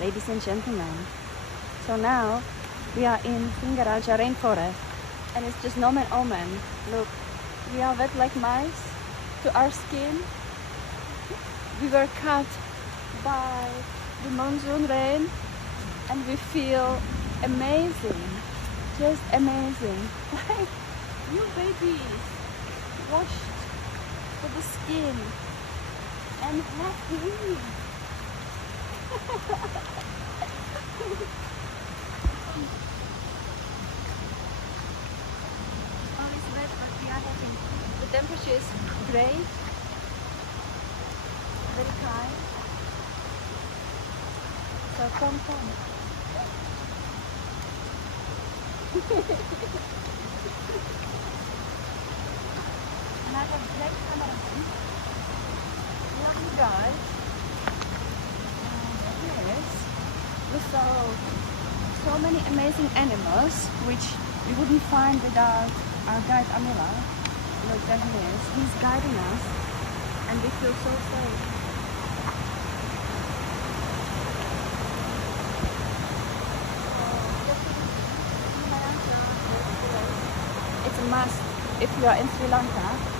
ladies and gentlemen. So now we are in Sinharaja Rain Forest and it's just nomen omen. Look, we are wet like mice to our skin. We were cut by the monsoon rain and we feel amazing, just amazing. Like new babies washed for the skin and happy. Always wet, but we are having. The temperature is great, very kind. So come. And I have black cameraman. Lovely guy. Yes, we saw so many amazing animals which we wouldn't find without our guide Amila. Look, there he is. He's guiding us and we feel so safe. It's a must if you are in Sri Lanka.